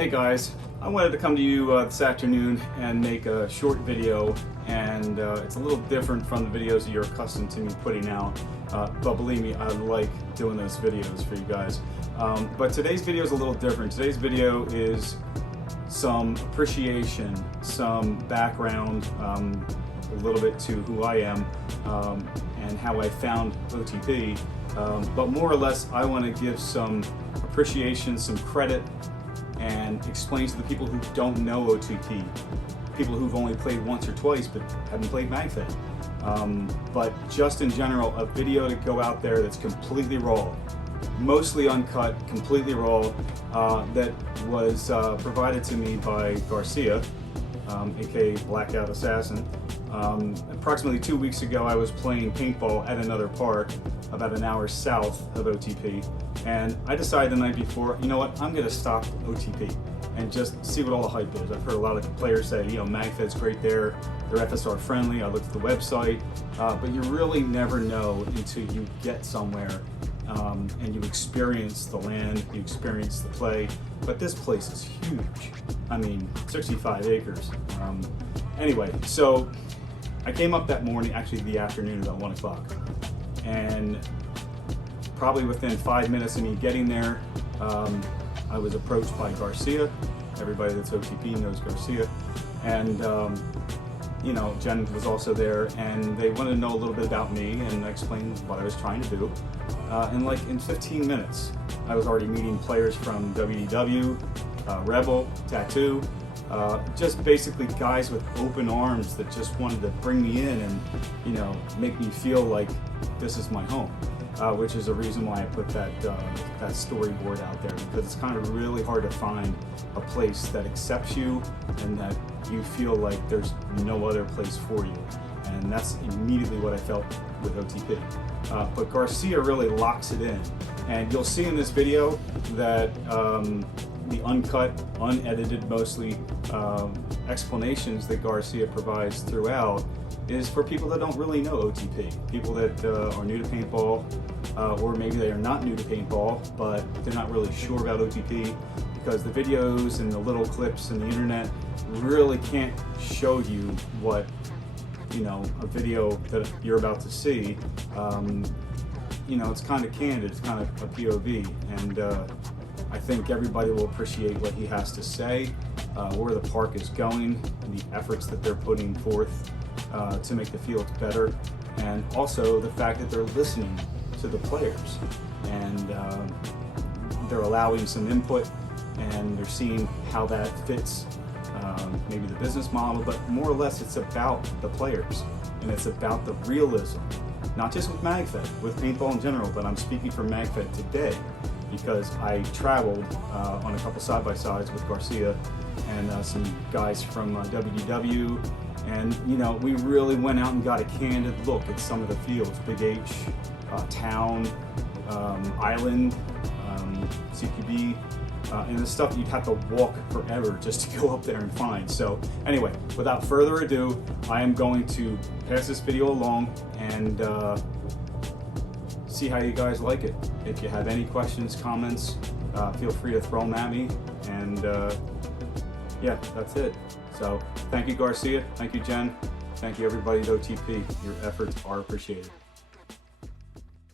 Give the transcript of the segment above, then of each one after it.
Hey guys, I wanted to come to you this afternoon and make a short video, and it's a little different from the videos that you're accustomed to me putting out, but believe me, I like doing those videos for you guys. But today's video is a little different. Today's video is some appreciation, some background, a little bit to who I am and how I found OTP, but more or less I want to give some appreciation, some credit, and explain to the people who don't know OTP, people who've only played once or twice but haven't played MagFed. But just in general, a video to go out there that's completely raw, mostly uncut, completely raw, that was provided to me by Garcia, aka Blackout Assassin. Approximately 2 weeks ago, I was playing paintball at another park about an hour south of OTP, and I decided the night before, you know what, I'm going to stop OTP and just see what all the hype is. I've heard a lot of players say, you know, MagFed's great there, they're FSR friendly, I looked at the website, but you really never know until you get somewhere and you experience the land, you experience the play. But this place is huge. I mean, 65 acres. Anyway, so I came up that morning, actually the afternoon, about 1 o'clock, and probably within 5 minutes of me getting there, I was approached by Garcia. Everybody that's OTP knows Garcia, and you know, Jen was also there, and they wanted to know a little bit about me, and I explained what I was trying to do. And like in 15 minutes, I was already meeting players from WDW, Rebel, Tattoo, just basically guys with open arms that just wanted to bring me in and, you know, make me feel like this is my home, which is a reason why I put that storyboard out there, because it's kind of really hard to find a place that accepts you and that you feel like there's no other place for you. And that's immediately what I felt with OTP. But Garcia really locks it in. And you'll see in this video that the uncut, unedited mostly, explanations that Garcia provides throughout is for people that don't really know OTP. People that are new to paintball, or maybe they are not new to paintball, but they're not really sure about OTP, because the videos and the little clips and the internet really can't show you what, you know, a video that you're about to see. You know, it's kind of candid, it's kind of a POV, and I think everybody will appreciate what he has to say, where the park is going, and the efforts that they're putting forth to make the fields better, and also the fact that they're listening to the players, and they're allowing some input, and they're seeing how that fits maybe the business model, but more or less it's about the players, and it's about the realism, not just with MagFed, with paintball in general, but I'm speaking for MagFed today because I traveled on a couple side-by-sides with Garcia and some guys from WDW, and you know, we really went out and got a candid look at some of the fields, Big H, Town, Island, CQB, and the stuff you'd have to walk forever just to go up there and find. So anyway, without further ado, I am going to pass this video along and see how you guys like it. If you have any questions, comments, feel free to throw them at me, and yeah, that's it. So thank you, Garcia, thank you, Jen, thank you everybody at OTP. Your efforts are appreciated.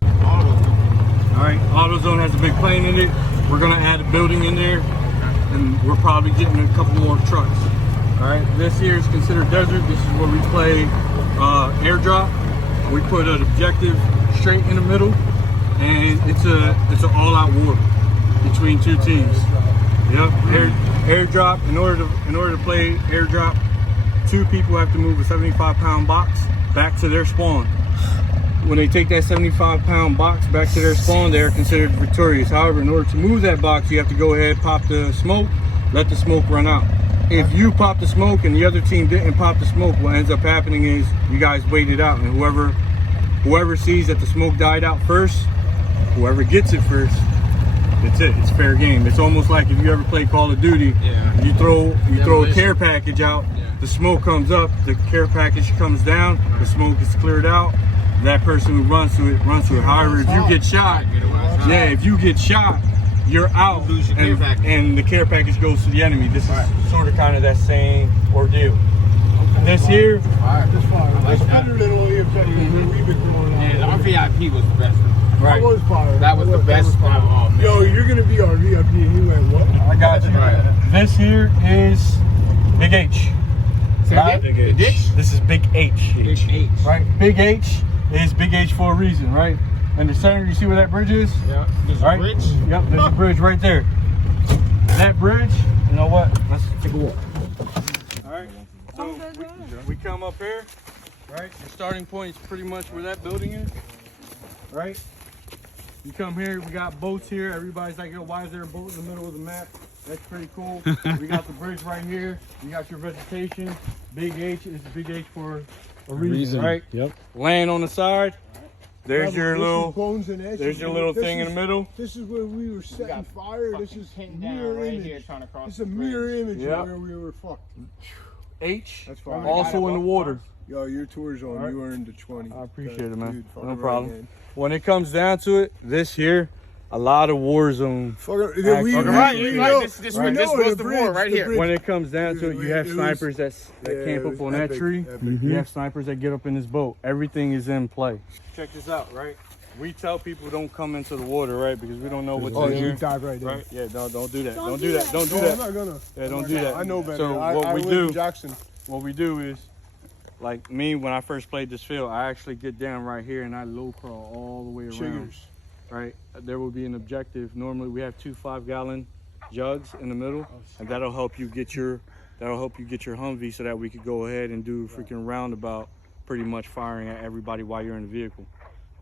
Alright, AutoZone has a big plane in it. We're gonna add a building in there, and we're probably getting a couple more trucks. Alright, this here is considered desert. This is where we play airdrop. We put an objective straight in the middle, and it's an all-out war between two teams. Yep, airdrop. In order to play airdrop, two people have to move a 75-pound box back to their spawn. When they take that 75-pound box back to their spawn, they're considered victorious. However, in order to move that box, you have to go ahead, pop the smoke, let the smoke run out. If you pop the smoke and the other team didn't pop the smoke, what ends up happening is you guys wait it out, and whoever sees that the smoke died out first, whoever gets it first, that's it. It's fair game. It's almost like if you ever play Call of Duty, yeah. You throw a care package out, yeah. The smoke comes up, the care package comes down, the smoke gets cleared out. That person who runs to it. However, if you get shot, if you get shot, you're out, lose your care package. and the care package goes to the enemy. This is sort of kind of that same ordeal. This here, That's fire. That's better than all the effects we've been throwing out. Yeah, our VIP was the best. That was fire. That was the best spot. Oh, man. Yo, you're gonna be our VIP. He went, what? I got you. Right. This here is Big H. Right? Big H. Ditch? This is Big H. Big H. Right? Big H is Big H for a reason, right? In the center, you see where that bridge is? Yeah. There's Right? a bridge. Yep, there's a bridge right there. That bridge, you know what? Let's take a walk. All right. So we come up here, right? Your starting point is pretty much where that building is, right? You come here, we got boats here. Everybody's like, yo, why is there a boat in the middle of the map? That's pretty cool. We got the bridge right here. You got your vegetation. Big H is Big H for a reason, right? Yep. Land on the side. There's your little, There's there's your little thing in the middle. This is where we were setting fire. This is Pinned down mirror right image. here trying to cross It's the a mirror bridge. image Yep. of where we were fucked. H, That's fine. also in the water. Yo, your tour's on. Alright. You earned the 20. I appreciate it, man. Dude, fucking No right, problem. man. When it comes down to it, this here, a lot of war zone. Fucking, Fucking we Right, know- right. This we was know the war bridge, right the here. bridge. When it comes down to it, you have It was- snipers that Yeah, camp it up was on epic, that tree. epic. You have snipers that get up in this boat. Everything is in play. Check this out, right? We tell people don't come into the water, right? Because we don't know what's Oh, in yeah, here. we dive right in. Right? Yeah, don't do that. Don't do that. Don't do No, I'm that. not gonna. Yeah, don't do that. I know better. So I what we live in do, Jackson. what we do is, like me, when I first played this field, I actually get down right here and I low crawl all the way around. Chiggers. Right? There will be an objective. Normally we have 2 5-gallon jugs in the middle, and that'll help you get your Humvee so that we could go ahead and do a freaking roundabout, pretty much firing at everybody while you're in the vehicle.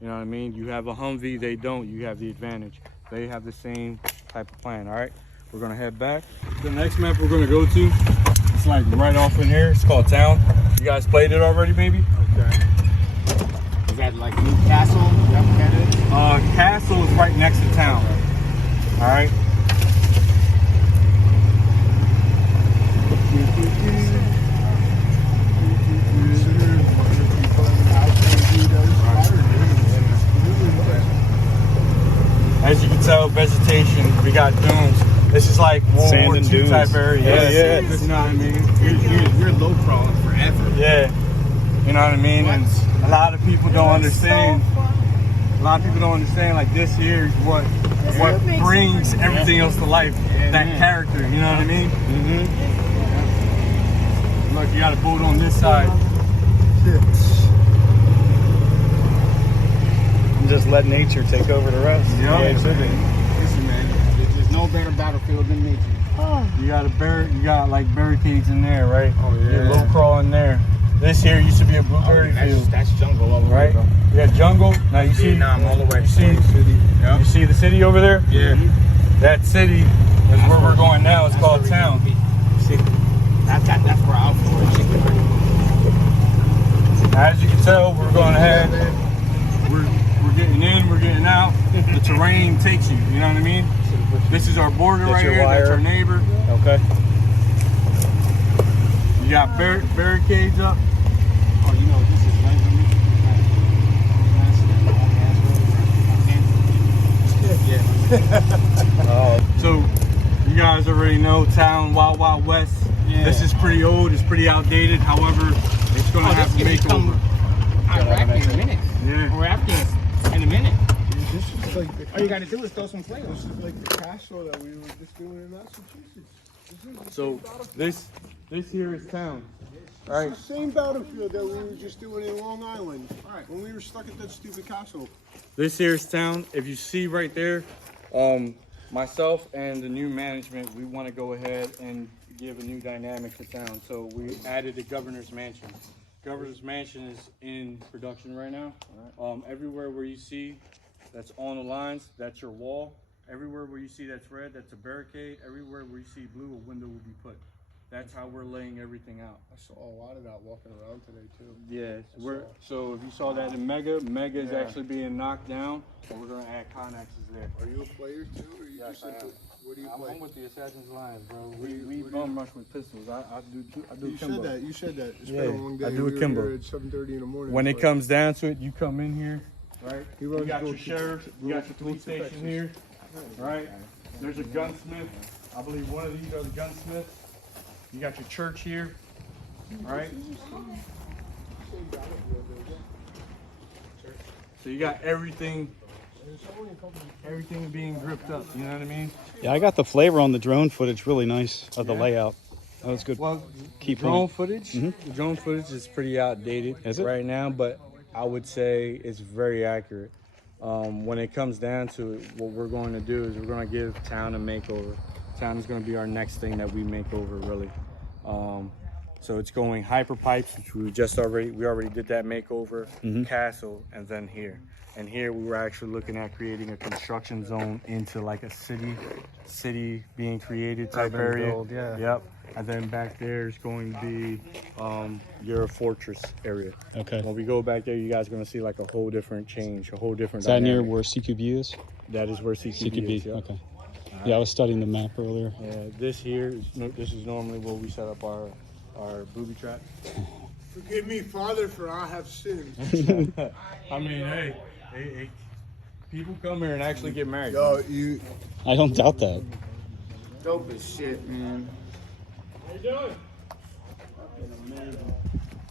You know what I mean? You have a Humvee, they don't. You have the advantage. They have the same type of plan. All right, we're gonna head back. The next map we're gonna go to, it's like right off in here. It's called Town. You guys played it already, maybe? Okay. Is that like Newcastle? Is that what that is? Castle is right next to Town. All right. As you can tell, vegetation, we got dunes. This is like World Sand War and II dunes. type area. Yeah, You know what I mean? You're low crawling forever. Yeah. You know what I mean? And a lot of people don't understand. A lot of people don't understand, like, this here is what brings everything else to life. That character, you know what I mean? Look, you got a boat on this side. And just let nature take over the rest. Yeah. Yeah, it should be. Listen, man, there's no better battlefield than nature. You got like barricades in there, right? Oh, yeah. You low crawl in there. This here used to be a blueberry field, That's jungle all the way, right? bro. You got jungle. Now you see, Vietnam all the way. you see, Yep. you see the city over there? Yeah. That city is where we're going now. It's called Town. See, that's where I'll for chicken. As you can tell, we're going ahead. We're getting in, we're getting out. The terrain takes you. You know what I mean? This is our border right your here. That's wire. our neighbor. Okay. You got barricades up. Oh, you know this is right from So you guys already know Town, Wild Wild West. Yeah. This is pretty old. It's pretty outdated. However, it's going to have a makeover. Iraq in a minute. Yeah. Or Afghanistan in a minute. This is like the All you gotta do is throw some flavor. This is like the castle that we were just doing in Massachusetts. So this here is Town. Right. It's the same battlefield that we were just doing in Long Island. When we were stuck at that stupid castle. This here is Town. If you see right there, myself and the new management, we want to go ahead and give a new dynamic to Town. So we added the Governor's Mansion. Governor's Mansion is in production right now. Everywhere where you see that's on the lines, that's your wall. Everywhere where you see that's red, that's a barricade. Everywhere where you see blue, a window will be put. That's how we're laying everything out. I saw a lot of that walking around today too. Yes, so if you saw that in Mega is actually being knocked down, so we're gonna add connexes there. Are you a player too? Or you just like, what do you play? I'm with the Assassin's Lines, bro. We bum rush with pistols. I do You Kimbo. said that. You said that. It's Yeah, been a long day. I do a We were Kimbo. here at 7:30 in the morning. When it but comes down to it, you come in here, right? He You runs got your both- sheriff, you got your police station here, right? There's a gunsmith. I believe one of these are the gunsmiths. You got your church here. All right. So you got everything being gripped up. You know what I mean? Yeah, I got the flavor on the drone footage. Really nice of the Yeah. layout. That was good. Well, Keep drone going. footage. Mhm. The drone footage is pretty outdated Is it? right now, but I would say it's very accurate. When it comes down to it, what we're going to do is we're going to give town a makeover. Town is going to be our next thing that we make over, really. So it's going hyper pipes, which we already did that makeover, castle, and then here. And here we were actually looking at creating a construction zone into like a city being created type Urban area. build, yeah. Yep. And then back there is going to be your fortress area. Okay. When we go back there, you guys are going to see like a whole different change, a whole different Is that near dynamic. where CQB is? That is where CQB is. Yep. Okay. Yeah, I was studying the map earlier. Yeah, this is normally where we set up our booby trap. Forgive me, Father, for I have sinned. I mean, hey, people come here and actually get married. Yo, you. I don't doubt that. Dope as shit, man. How you doing? Fucking amazing.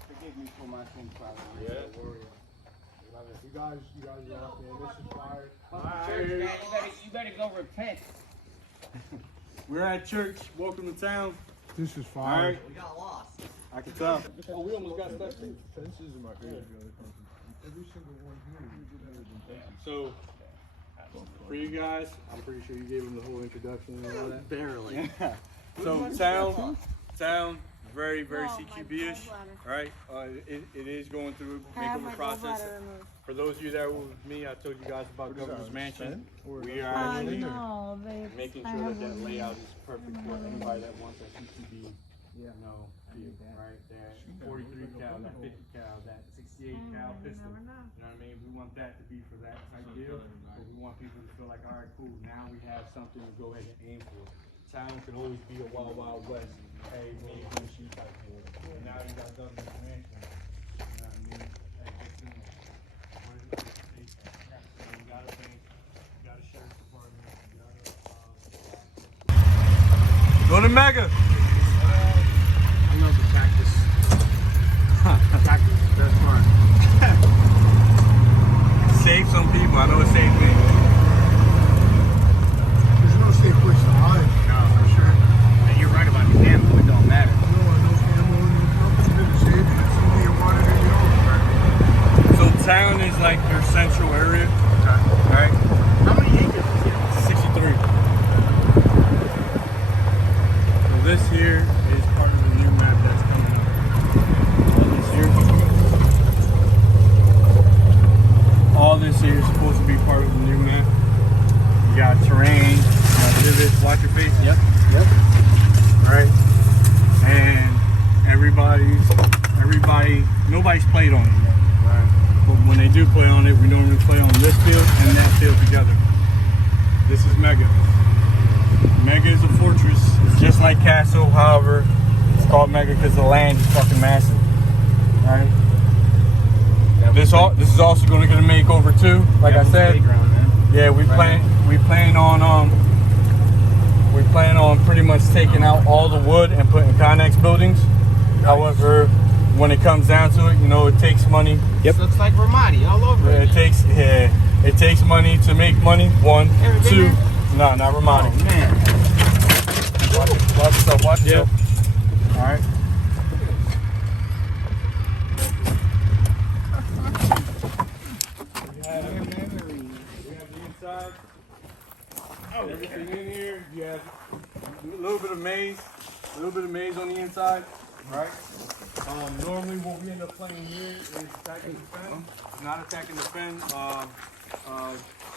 Forgive me for my sins, Father. Yeah. You guys are out there. This is fire. Church, man, you better go repent. We're at church. Welcome to town. This is All fire. right. I can tell. Oh, we almost got stuck. Fences are my favorite. Every single one here. So, for you guys, I'm pretty sure you gave them the whole introduction and all that. Barely. So, town, very CQB-ish, right? It is going through a makeover process. For those of you that were with me, I told you guys about Governor's Mansion. We are actually making sure that layout is perfect for anybody that wants a CQB, feel, right? That 43 cal, that 50 cal, that 68 cal pistol. You know what I mean? We want that to be for that type deal. But we want people to feel like, all right, cool, now we have something to go ahead and aim for. Town can always be a wild, wild west. Hey, me, who, she type deal. And now you got Governor's Mansion. You know what I mean? Hey, just, you know, what is it? You got a bank, you got a sheriff's department, you got a, go to Mega! I love the cactus. Cactus, that's fine. Save some people, I know it saved me. There's no safe place to hide. No, for sure. And you're right about the ammo, it don't matter. No ammo, no company to save you. It's only you want it in your own. So town is like your central area, right? How many acres is it? 63. So this here is part of the new map that's coming up. All this here is supposed to be part of the new map. You got terrain, you got divots, watch your face. Yep. Right? And nobody's played on it yet. Right? But when they do play on it, we normally play on this field and that field together. This is Mega. Mega is a fortress. It's just like Castle, however, it's called Mega because the land is fucking massive. Right? This is also going to get a makeover too. Like I said, yeah, we plan on pretty much taking out all the wood and putting Connex buildings. However, when it comes down to it, it takes money. Yep. Looks like Ramadi all over it. It takes money to make money. One, Ever two. been No, not Ramadi. Oh man. Watch yourself. Watch yourself. All right. We have the inside. Everything in here. You have a little bit of maze on the inside, right? Normally what we end up playing here is attack and defend, not attack and defend,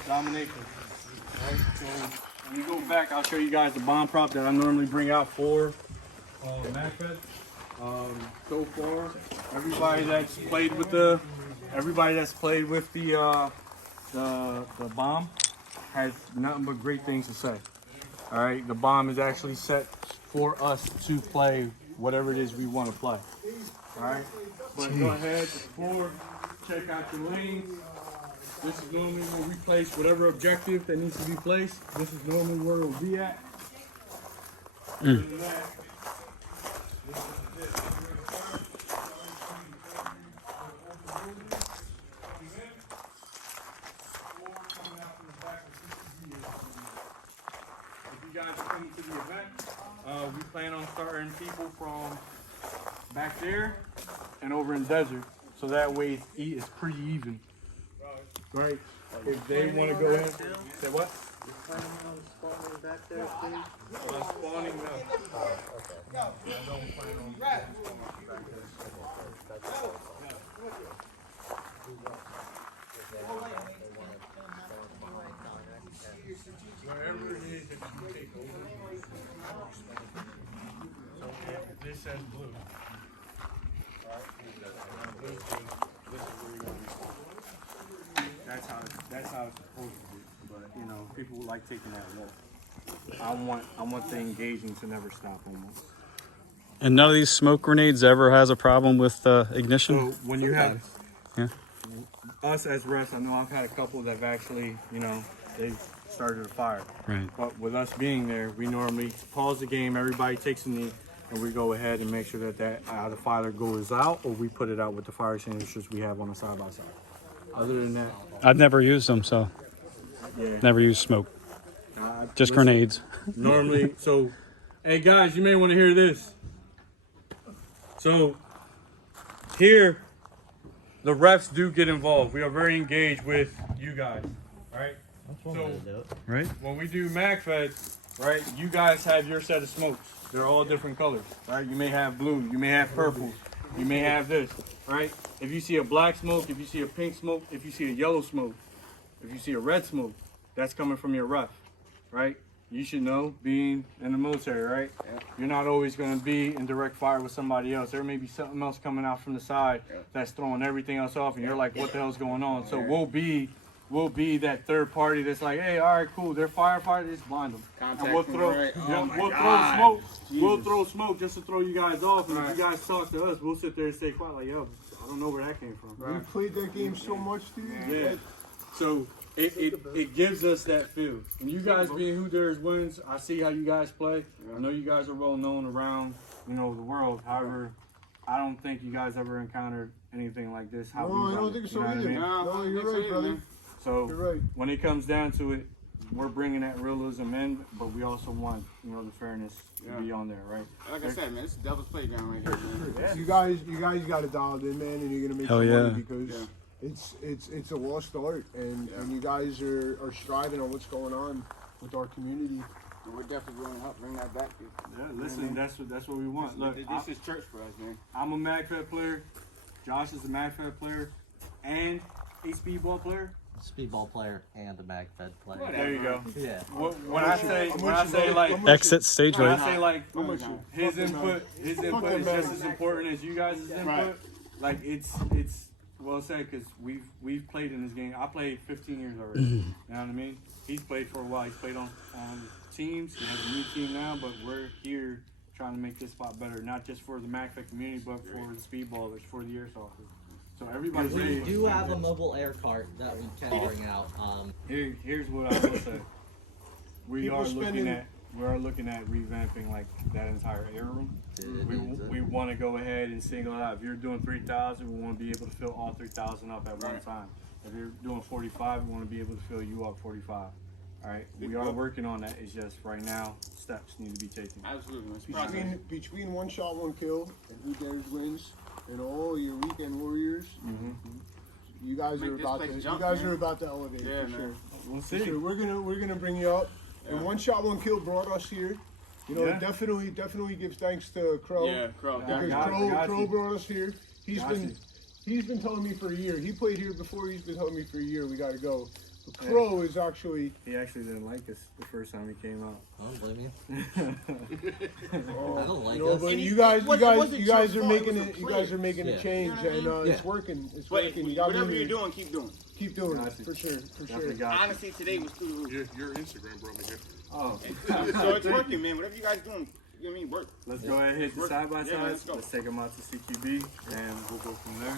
domination. Right? So when you go back, I'll show you guys the bomb prop that I normally bring out for MacFed. So far, everybody that's played with the bomb has nothing but great things to say. All right, the bomb is actually set for us to play whatever it is we want to play. All right, but go ahead, before check out your lanes. This is normally where we place whatever objective that needs to be placed. This is normally where it'll be at. Other than that, this is it. If you guys are coming to the event, we plan on starting people from back there and over in desert, so that way it's pretty even. Right? If they want to go in, say what? You're planning on spawning back there, Steve? Spawning no. Wherever it is that you take over. So if this says blue. This is where you're gonna be spawning. That's how it's supposed to be. But you know, people like taking that walk. I want the engaging to never stop almost. And none of these smoke grenades ever has a problem with ignition? So when you have Yeah. us as refs, I know I've had a couple that have actually, you know, they started a fire. Right. But with us being there, we normally pause the game, everybody takes a knee, and we go ahead and make sure that the fire goes out, or we put it out with the fire extinguishers we have on the side by side. Other than that, I've never used them, so yeah. never used smoke. Just Listen, grenades. Normally, so, hey guys, you may want to hear this. So, here, the refs do get involved. We are very engaged with you guys, right? So, Right? when we do MagFed, right, you guys have your set of smokes. They're all different colors, right? You may have blue, you may have purple, you may have this, right? If you see a black smoke, if you see a pink smoke, if you see a yellow smoke, if you see a red smoke, that's coming from your ref, right? You should know, being in the military, right? Yeah. You're not always going to be in direct fire with somebody else. There may be something else coming out from the side that's throwing everything else off, and you're like, what the hell's going on? So we'll be that third party that's like, hey, all right, cool, they're firefighter, just blind them. Contact And we'll them, throw, right? yeah, Oh my we'll God. throw smoke. Jesus. We'll throw smoke just to throw you guys off. And if you guys talk to us, we'll sit there and stay quiet, like, yo, I don't know where that came from. We played that game so much, dude. Yeah. So it gives us that feel. And you guys being Who Dares Wins, I see how you guys play. I know you guys are well known around, you know, the world. However, I don't think you guys ever encountered anything like this. How No, we I run don't it, think you so know what I either. mean? No, you're right, brother. So You're right. when it comes down to it, we're bringing that realism in, but we also want, you know, the fairness to be on there, right? Like I said, man, it's the devil's playground right here, man. You guys got it dialed in, man, and you're gonna make Hell some yeah. money because it's a lost art, and you guys are striving on what's going on with our community. And we're definitely going to help bring that back. Yeah, listen, that's what we want. Look, This is church for us, man. I'm a MagFed player. Josh is a MagFed player and a speedball player. Speedball player and a MagFed player. There you go. Yeah. When I say like Exit stage when I right. say like I'm with you. his input is that just man. as important as you guys' input. Right. Like it's well said, because we've played in this game. I played 15 years already. You know what I mean? He's played for a while. He's played on teams. He has a new team now, but we're here trying to make this spot better, not just for the MagFed community, but for the speedballers, for the airsofters. So everybody's We ready. do have a mobile air cart that we can bring out. Here's what I will say. We People are spending- looking at revamping like that entire air room. We want to go ahead and single it out. If you're doing 3,000, we want to be able to fill all 3,000 up at one time. If you're doing 45, we want to be able to fill you up 45. All right, we are working on that. It's just right now steps need to be taken. Absolutely, man. It's process. Between one shot, one kill, and Who Dares Wins, and all your weekend warriors, you guys Make are this about place to jump, you guys man. are about to elevate Yeah, for man. sure. We'll For see. sure. We're gonna bring you up. And one shot, one kill brought us here. You know, Yeah. definitely gives thanks to Crow. Yeah, Crow. Because Got it. Crow brought us here. He's Got been telling me for a year. He played here before. He's been telling me for a year we gotta go. But Crow is actually. He actually didn't like us the first time he came out. I don't blame you. Oh, I don't like you know, us. but And you he- guys it wasn't are your fault, making it was it. the You guys are players. making a Yeah. change, You know what I and mean? it's working. It's But working. You got whatever me. you're doing, keep doing. Keep doing Got it you. for sure. Definitely got you. Honestly, today was through the roof. Your Instagram brought me here. Oh, So it's working, man. Whatever you guys doing, you know what I mean, work. let's go ahead and hit the side by Yeah, let's sides. go. Let's take them out to CQB, and we'll go from there.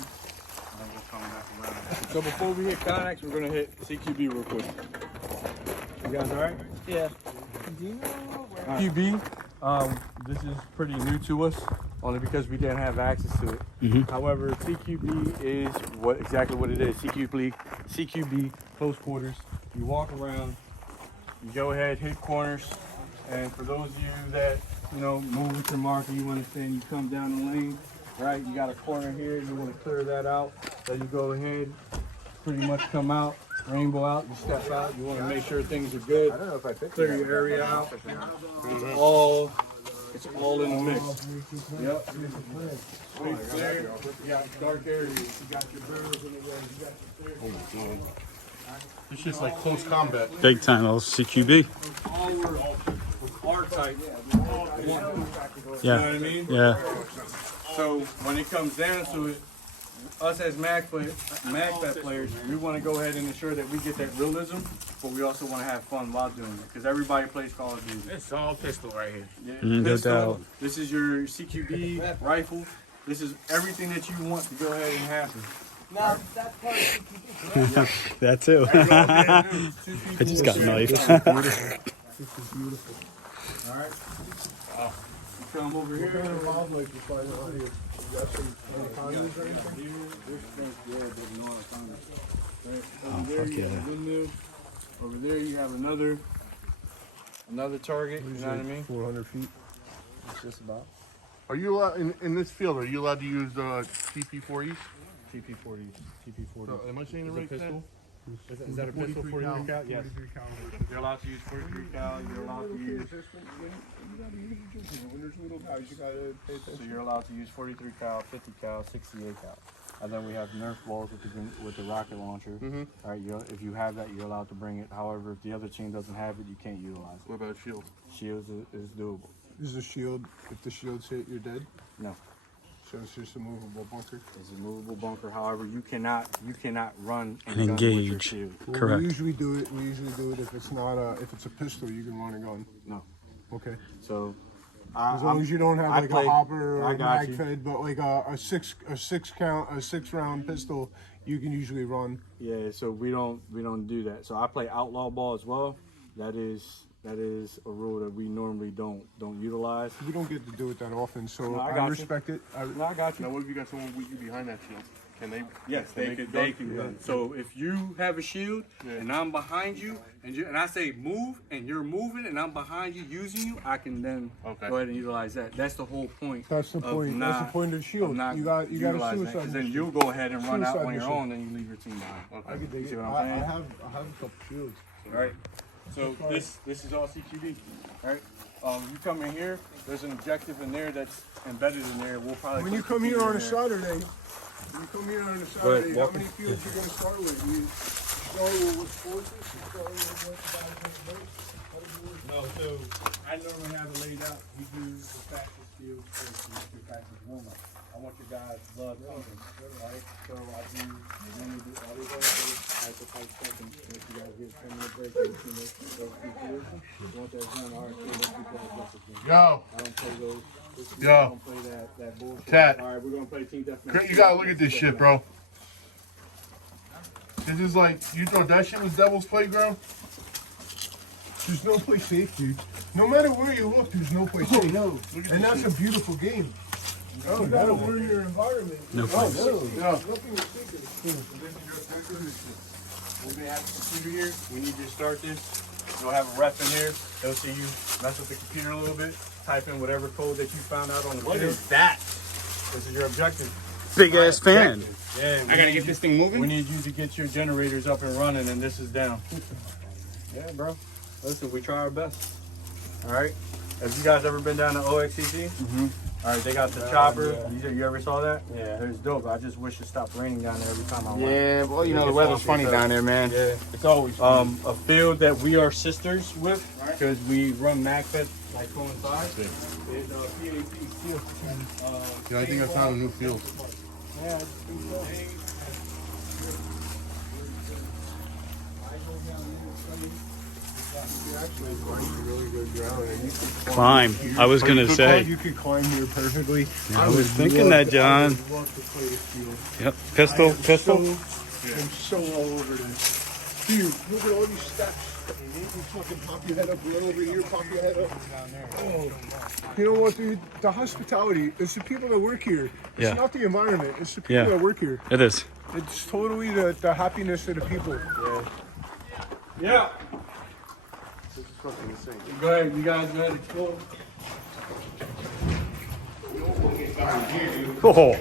And we'll come back around. So before we hit Connex, we're gonna hit CQB real quick. You guys all right? Yeah. QB, this is pretty new to us, only because we didn't have access to it. However, CQB is exactly what it is. CQB, close quarters. You walk around, you go ahead, hit corners, and for those of you that move with your marker, you understand. You come down the lane, right? You got a corner here. You want to clear that out. Then you go ahead, pretty much come out. Rainbow out, you step out, you want to make sure things are good, clear your area out. It's all in the mix. Yep. Right there, you got dark areas, you got your barrels in the way, you got your clear. It's just like close combat. Big time, those CQB. All we're R-type. Yeah. You know what I mean? Yeah. So when it comes down to it, us as MagFed players, we want to go ahead and ensure that we get that realism, but we also want to have fun while doing it, because everybody plays Call of Duty. It's all pistol right here. Yeah, No pistol, doubt. this is your CQB rifle. This is everything that you want to go ahead and happen. Now, that part CQB. That too. I just got knifed. This is beautiful. All right. You come over here. What kind of wildlife you find out here? You got some anacondas or anything? Over there you have a windmill. Over there you have another target. You know what I mean? 400 feet. It's just about Are you allowed in this field? Are you allowed to use TP40s? TP40. TP40. So, am I saying the right pistol? Is that a pistol 43 cal? Yes. You're allowed to use 43 cal. You're allowed to use. When there's little guys, you gotta pay So attention. you're allowed to use 43 cal, 50 cal, 68 cal. And then we have Nerf balls with the rocket launcher. All right, if you have that, you're allowed to bring it. However, if the other team doesn't have it, you can't utilize it. What about shield? Shields is doable. Is the shield, if the shield's hit, you're dead? No, So it's just a movable bunker? it's a movable bunker. However, you cannot run And gun with your engage. shield. Well, Correct. We usually do it if it's not if it's a pistol, you can run a gun. No. Okay. So As long as you don't have I like play- a hopper or I a got mag you. fed, but like a six round pistol, you can usually run. yeah, so we don't do that. So I play outlaw ball as well. That is a rule that we normally don't utilize. We don't get to do it that often, so No, I I got you. respect it. No, I got you. Now, what if you got someone with you behind that shield? Can they? Yes, can they can gun. So if you have a shield and I'm behind you and I say move and you're moving and I'm behind you using you, I can then Okay. go ahead and utilize that. That's the whole point. That's the point. That's the point of the shield. not You got a utilizing that, suicide 'cause then mission. you'll go ahead and run out Suicide on your mission. own and you leave your team behind. Okay. I can dig See it. what I'm I saying? have a couple shields. All right. So this is all CQB. All right. You come in here. There's an objective in there that's embedded in there. We'll probably. When you put come here CQB on in a there. Saturday, how walk many fields you gonna start with? You start with what sports is? You start with what the guys have the most? How do you work? No, so I normally have it laid out. We do the practice field first and your practice warm up. I want your guys' blood pumping, right? So I do normally do all these other type seconds. If you guys get 10-minute break, you can make those two fields. Once that's done, all right, so let's do practice again. Yo, I don't play those. Yo. I don't play that bullshit. Tat. All right, we're gonna play team deathmatch. you gotta look at this shit, bro. This is like you thought that shit was Devil's Playground. There's no place safe, dude. No matter where you look, there's no place safe. No, And that's a beautiful game. Oh, you gotta learn your environment. No place. Yeah. Nothing is secret. We're gonna have the computer here. We need you to start this. You'll have a ref in here. They'll see you mess with the computer a little bit. Type in whatever code that you found out on the field. that? This is your objective. Big ass fan. Yeah, I gotta get this thing moving? We need you to get your generators up and running, and this is down. Yeah, bro. Listen, we try our best. All right. Have you guys ever been down to OXCC? All right, they got the chopper. You ever saw that? Yeah. It's dope. I just wish it stopped raining down there every time I went. Yeah, well, you know, the weather's funny down there, man. Yeah. It's always A field that we are sisters with because we run MagFed like coincide. Is PAT field. Yeah, I think I found a new field. Yeah, it's pretty cool. actually climbed a really good ground, and you could Climb. I was gonna say. You could climb here perfectly. I was thinking that, John. I would love to play this field. Yep. Pistol. I'm so all over this. Dude, look at all these steps. You fucking pop your head up, run over here, pop your head up. Oh, you know what, dude? The hospitality, it's the people that work here. It's Yeah. not the environment, it's the people that work here. It is. It's totally the happiness of the people. Yeah. This is fucking insane. Go ahead, you guys go ahead and explore. Oh.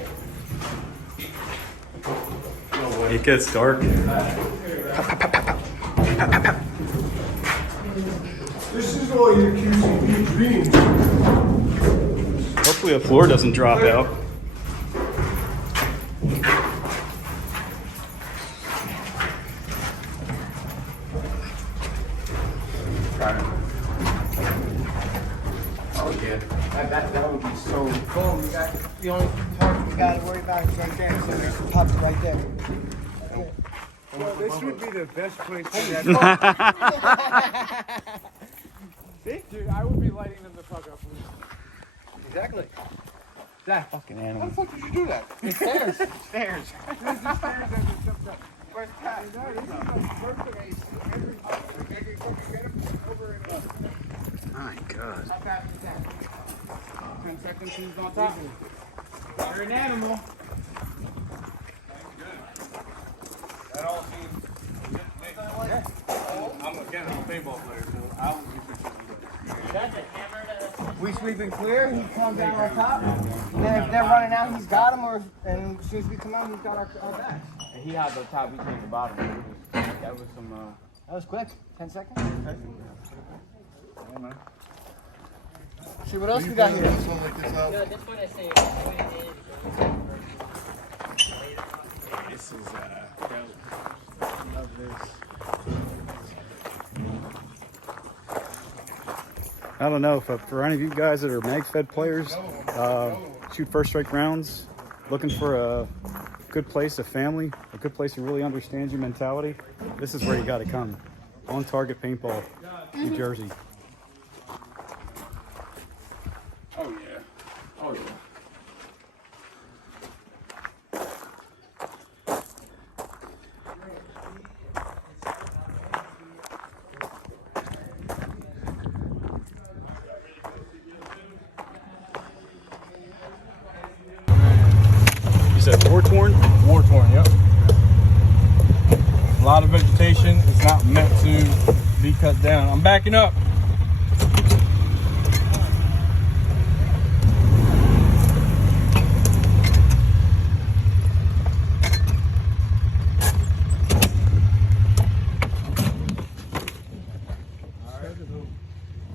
It gets dark. This is all your QCP dreams. Hopefully the floor doesn't drop out. Oh yeah, that would be so. Boom, you got the only part you gotta worry about is right there. So there's the pub right there. Well, this would be the best place for that. See? Dude, I would be lighting them the fuck up. Exactly. That fucking animal. How the fuck did you do that? Stairs. There's the stairs as it steps up. Where's Pat? This is the perfect ace. Every fucking get him over and over. My God. How fast is that? 10 seconds, he's on top. You're an animal. That all seems good to me. I'm a paintball player, so I would be We sweep and clear, he comes down on top. Then if they're running out, he's got him, and as soon as we come out, he's got our backs. And he had the top, we came the bottom. That was some, That was quick. 10 seconds. yeah, man. See what else we got here. This one like this out. This is, dope. Love this. I don't know if for any of you guys that are mag-fed players, shoot first strike rounds, looking for a good place, a family, a good place who really understands your mentality, this is where you got to come. On Target Paintball, New Jersey. Oh, yeah. Oh, yeah. You said war-torn? war torn, yep. A lot of vegetation. It's not meant to be cut down. I'm backing up.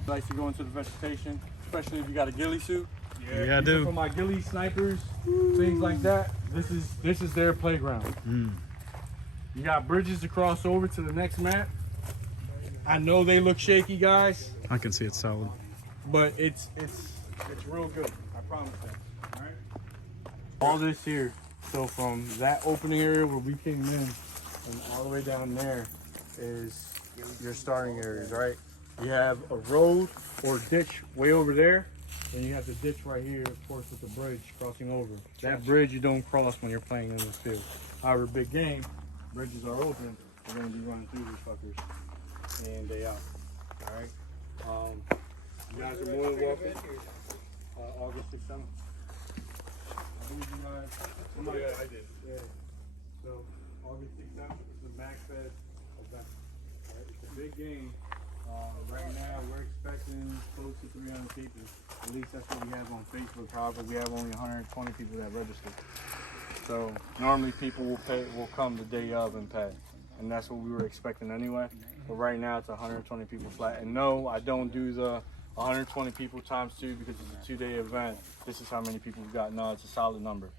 Nice to go into the vegetation, especially if you got a ghillie suit. Yeah, I do. For my ghillie snipers, things like that. This is their playground. You got bridges to cross over to the next map. I know they look shaky, guys, I can see it's solid. but it's real good. I promise that. All right. All this here. So from that opening area where we came in, and all the way down there is your starting areas, right? You have a road or ditch way over there. Then you have the ditch right here, of course, with the bridge crossing over. That bridge you don't cross when you're playing in this field. However, big game, bridges are open. We're going to be running through these fuckers day in, day out. All right? You guys are more than welcome. August 6th. I believe you guys. Somebody, I did. Yeah. So, August 6th is the max fed event. All right? It's a big game. Right now, we're expecting close to 300 people. At least that's what we have on Facebook. However, we have only 120 people that registered. So normally people will come the day of and pay, and that's what we were expecting anyway. But right now it's 120 people flat. And no, I don't do the 120 people times 2 because it's a 2-day event. This is how many people we've got. No, it's a solid number.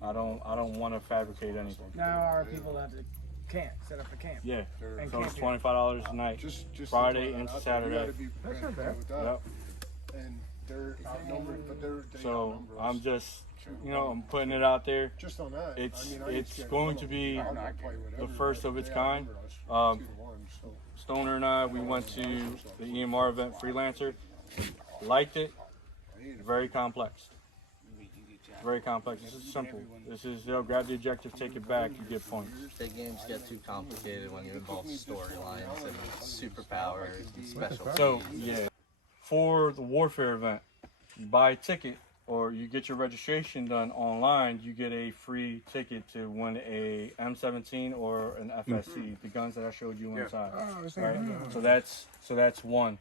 I don't want to fabricate anything. Now our people have to camp, set up a camp. Yeah. And So it's camp $25 a night. Just Friday to into throw that out there, Saturday. You gotta be prepared with that. Yep. And they're outnumbered, but they So outnumber us. I'm just, I'm putting it out there. Just on that. It's I mean, going to be I'm not play with the everybody, first of but its they kind. outnumber us 2 to 1, so. Stoner and I, we went to the EMR event, Freelancer. Liked it. Very complex. Very complex. This is simple. This is, grab the objective, take it back, you get points. Big games get too complicated when you involve storylines and superpowers and special. So, yeah, for the Warfare event, you buy a ticket or you get your registration done online, you get a free ticket to win a M17 or an FSC, the guns that I showed you inside. Right? So that's one.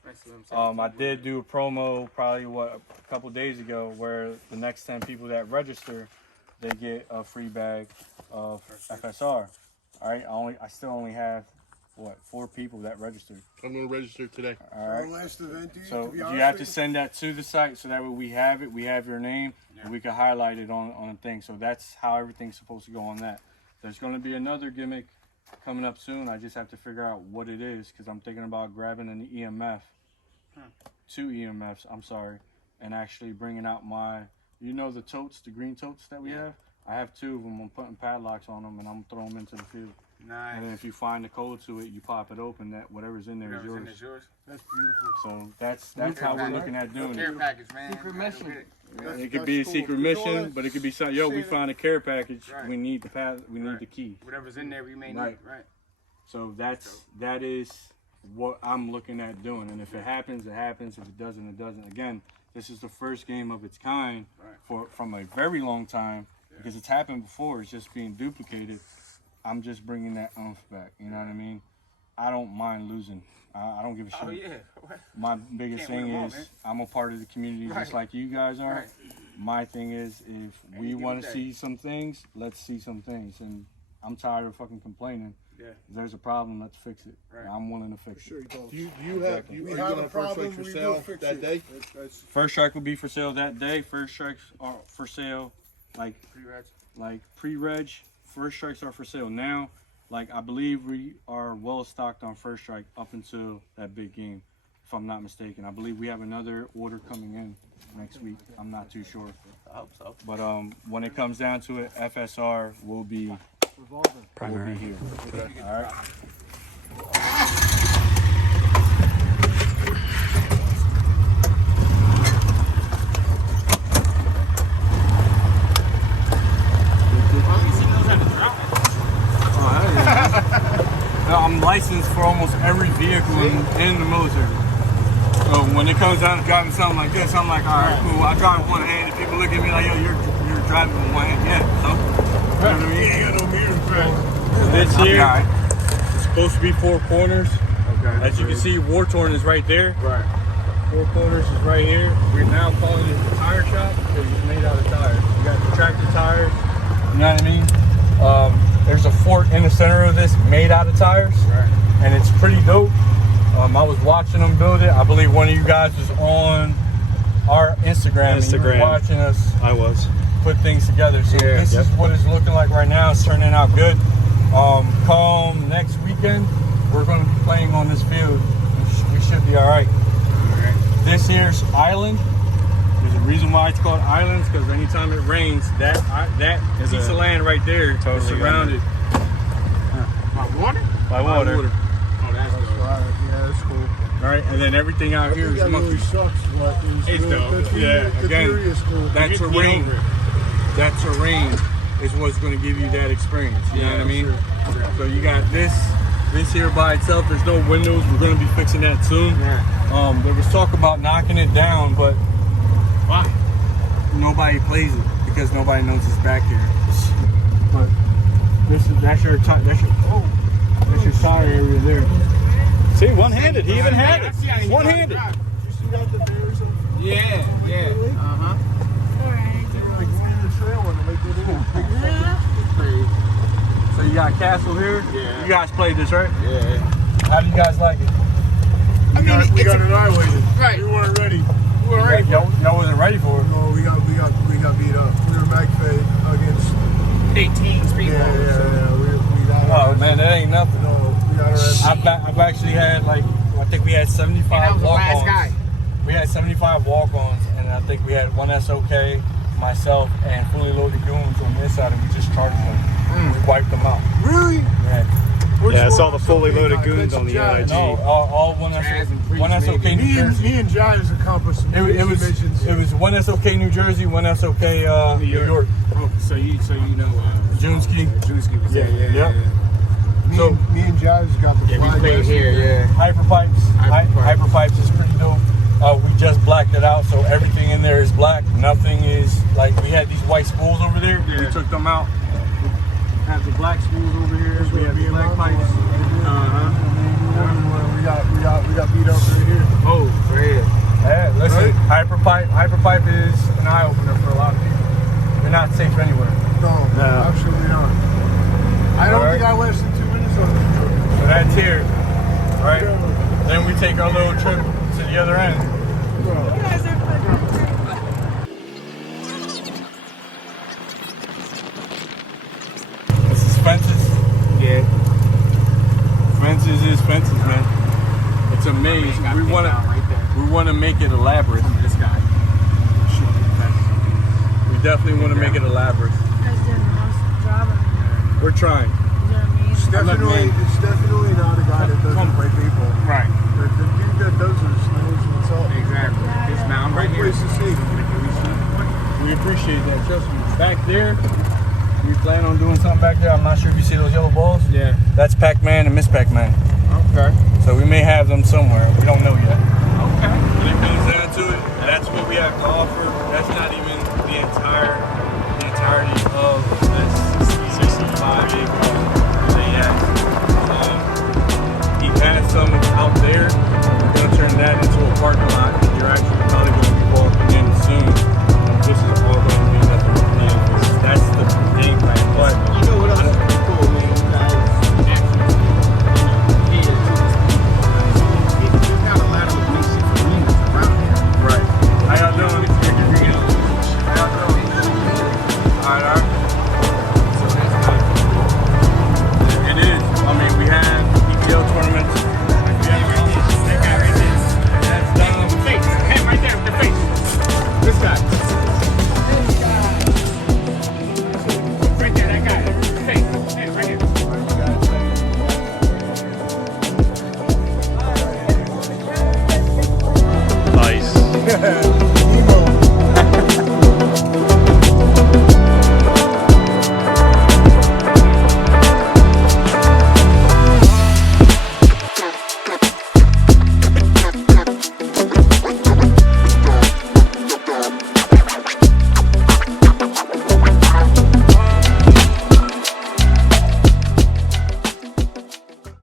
I did do a promo probably a couple days ago where the next 10 people that register, they get a free bag of FSR. All right, I still only have 4 people that registered. I'm gonna register today. All right. Our last event, dude, So to be you honest have with to send that to the site so that way we have it. We have your name, and we can highlight it on a thing. So that's how everything's supposed to go on that. There's going to be another gimmick coming up soon. I just have to figure out what it is because I'm thinking about grabbing an EMF, 2 EMFs. I'm sorry, and actually bringing out my, the totes, the green totes that we have. I have 2 of them. I'm putting padlocks on them, and I'm throwing them into the field. Nice. And then if you find the code to it, you pop it open. That whatever's in there is yours. That's beautiful. So that's how we're looking at doing Care it. package, man. Secret mission. It could be a cool. secret You know mission, what? but it could be something. Yo, we found a care package. Right. We need the we need the key. Whatever's in there, we may Right. need. Right. So that is what I'm looking at doing. And if it happens, it happens. If it doesn't, it doesn't. Again, this is the first game of its kind from a very long time because it's happened before. It's just being duplicated. I'm just bringing that oomph back. You know what I mean? I don't mind losing. I don't give a shit. Oh yeah. My biggest Can't win thing them all, is man. I'm a part of the community just like you guys are. Right. My thing is if we want to see some things, let's see some things. And I'm tired of fucking complaining. Yeah. If there's a problem, let's fix it. Right. I'm willing to fix Sure, it. you don't. Do you have We are you have gonna a first problem, strike for we sale will fix that it. day? That's First strike will be for sale that day. First strikes are for sale like pre-reg. First strikes are for sale now. Like I believe we are well stocked on first strike up until that big game, if I'm not mistaken. I believe we have another order coming in next week. I'm not too sure. I hope so. But when it comes down to it, FSR will be primary here. All right. I'm licensed for almost every vehicle in the military. So when it comes down to driving something like this, I'm like, all right, cool. I drive with one hand, and people look at me like, yo, you're driving with one hand. Yeah, so. You know what I mean? ain't got no mirrors, man. This here is supposed to be 4 corners. Okay. As you can see, War Torn is right there. Right. 4 corners is right here. We're now calling it the tire shop because it's made out of tires. You got the tractor tires. You know what I mean? There's a fort in the center of this made out of tires, and it's pretty dope. I was watching them build it. I believe one of you guys was on our Instagram. And you were watching us. I was. Put things together. So this is what it's looking like right now. It's turning out good. Come next weekend, we're going to be playing on this field. We should be all right. This here's Island. There's a reason why it's called Islands because anytime it rains, that piece of land right there is surrounded By water? by water. Oh, that's dope. Yeah, that's cool. All right, and then everything out here is That really monkey. sucks, but It's dope. Yeah, again, is cool. that terrain, that terrain is what's going to give you that experience. You know what I mean? So you got this here by itself. There's no windows. We're going to be fixing that soon. There was talk about knocking it down, but Why? nobody plays it because nobody knows it's back here. But that's your tire area there. See, one-handed. He even had it. One-handed. You see that, the bears? Yeah. Uh-huh. Like, we in the trail and like they didn't. So you got Castle here. Yeah. You guys played this, right? Yeah. How do you guys like it? We got annihilated. Right. We weren't ready. We were ready. Y'all wasn't ready for it. No, we got beat up. We were back fed against. 18 speed Yeah. We got. Oh man, that ain't nothing. No, we got our. I've actually had I think we had 75 And I was the last walk-ons. guy. We had 75 walk-ons, and I think we had 1 SOK, myself, and fully loaded goons on this side, and we just charged them. We wiped them out. Really? Yeah. Yeah, it's all the fully loaded goons on the NIG. No, all one SOK New Me Jersey. and Jazz accomplished some It was missions. it was one SOK New Jersey, one SOK New York. Oh, so you know Junski. Drewski was there. Yep. Me and Jazz got the Yeah, we flag. played vest. here. Yeah. Hyperpipes is pretty dope. We just blacked it out, so everything in there is black. Nothing is like we had these white spools over there. Yeah. We took them out. We have the black spools over here. We have the black pipes. We got beat up right here. Oh, right here. Yeah, listen, Right? Hyperpipe is an eye opener for a lot of people. You're not safe anywhere. No, absolutely not. I don't think I lasted 2 minutes on this trip. So that's here, right? Then we take our little trip to the other end. This is fences. Yeah. Fences is fences, man. It's a maze. We want to make it elaborate. This guy. We definitely want to make it elaborate. You guys did an awesome job on it. We're trying. You know what I mean? It's definitely not a guy that doesn't play people. Right. The dude that does this knows what's up. Exactly. This mountain right Great here. place to see. We appreciate that. Trust me. Back there, we plan on doing something back there. I'm not sure if you see those yellow balls. Yeah. That's Pac-Man and Miss Pac-Man. Okay. So we may have them somewhere. We don't know yet. Okay. When it comes down to it, that's what we have to offer. That's not even the entirety of this 65 acres that he has. He has some out there. We're gonna turn that into a parking lot. You're actually probably gonna